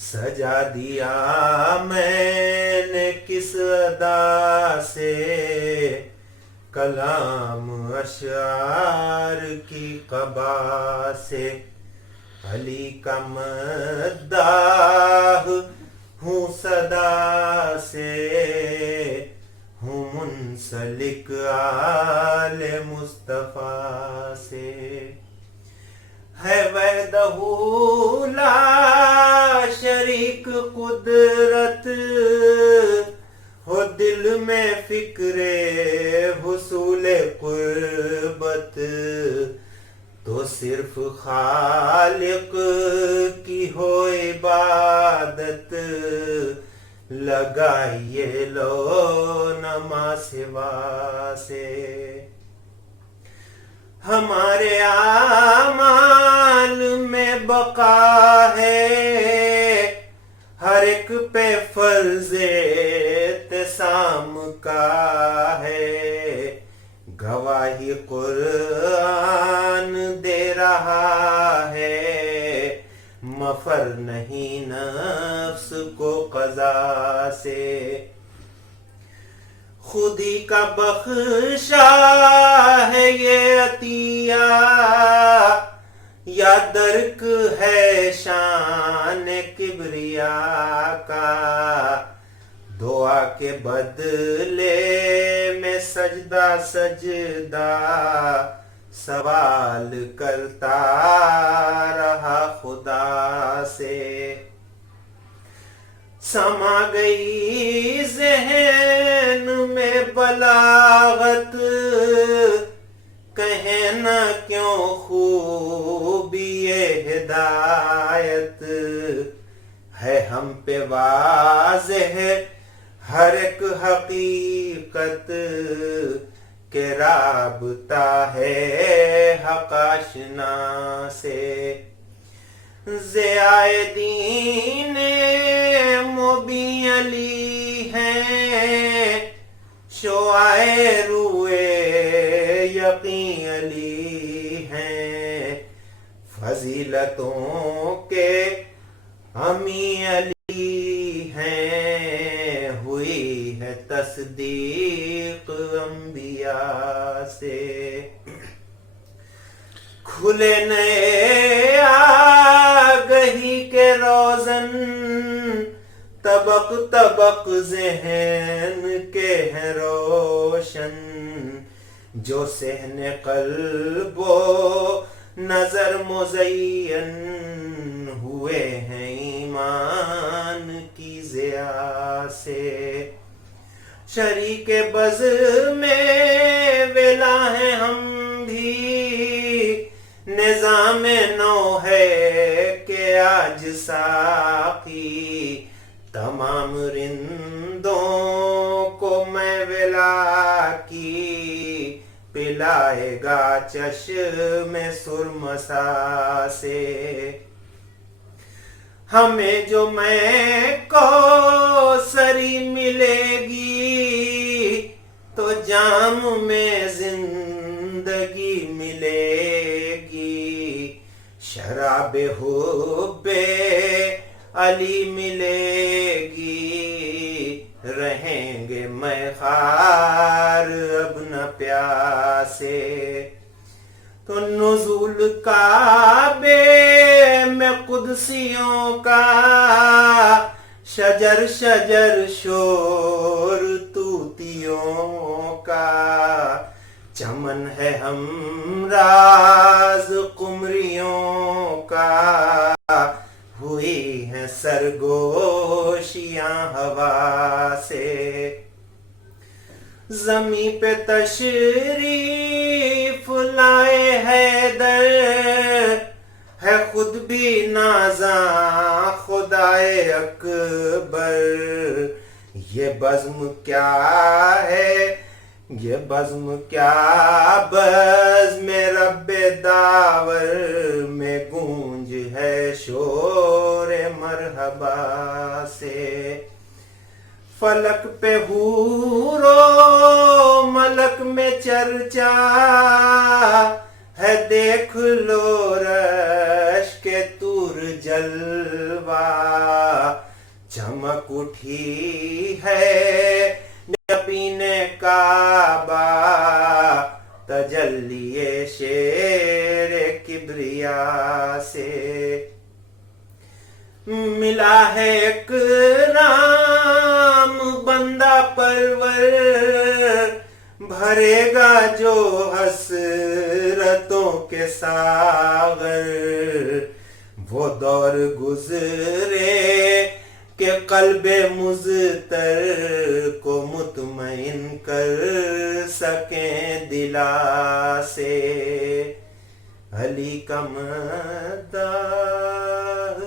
سجا دیا میں نے کس ادا سے کلام اشعار کی قبا سے، علی کا مداح ہوں صدا سے، ہوں منسلک آل مصطفیٰ سے، ہے وحدہ لا شریک قدرت، ہو دل میں فکر حصول قربت، تو صرف خالق کی ہو عبادت، لگائیے لو نما سوا سے، ہمارے اعمال میں بقا ہے، ہر ایک پہ فرض اعتصام کا ہے، گواہی قرآن دے رہا ہے، مفر نہیں نفس کو قضا سے، خودی کا بخشا ہے یہ عطیہ، یا درک ہے شان کبریا کا، دعا کے بدلے میں سجدہ سجدہ سوال کرتا رہا خدا سے، سما گئی ذہن میں بلاغت، کہیں نہ کیوں خوبی یہ ہدایت، ہے ہم پہ واضح ہر ایک حقیقت، کہ رابطہ ہے حق آشنا سے، ضیائے دین مبین علی ہیں، شعائے روئے یقین علی ہیں، فضیلتوں کے امی علی ہیں، ہوئی ہے تصدیق انبیاء سے، کھلے نئے آگہی کے روزن، طبق طبق ذہن کے ہیں روشن، جو صحن قلب و نظر مزین ہوئے ہیں ایمان کی ضیاء سے، شریک بز میں ولا ہیں ہم بھی، نظام نو ہے کہ آج ساقی، تمام رندوں کو میں ولا کی، پلائے گا چشم سرمسا سے، ہمیں جو میں کوثری ملے گی، تو جام میں زندگی ملے گی، شراب حب علی ملے گی، رہیں گے میں خار اب نہ پیاسے، تو نزول کعبے میں قدسیوں کا، شجر شجر شور طوطیوں کا، چمن ہے ہمراز قمریوں کا، ہوئی ہیں سرگوشیاں ہوا سے، زمیں پہ تشریف لائے حیدر، ہے خود بھی نازاں خدائے اکبر، یہ بزم کیا ہے، یہ بزم کیا بزم رب داور میں گونج ہے شور مرحبا سے، فلک پہ حور و ملک میں چرچا ہے، دیکھ لو رش کے طور جلوہ، اٹھی ہے نبین کعبہ تجلی شیر کبریا سے ملا ہے ایک نام بندہ پرور بھرے گا جو حسرتوں کے ساغر وہ دور گزرے کہ قلب مضطر کو مطمئن کر سکیں دلا سے علی کا مدد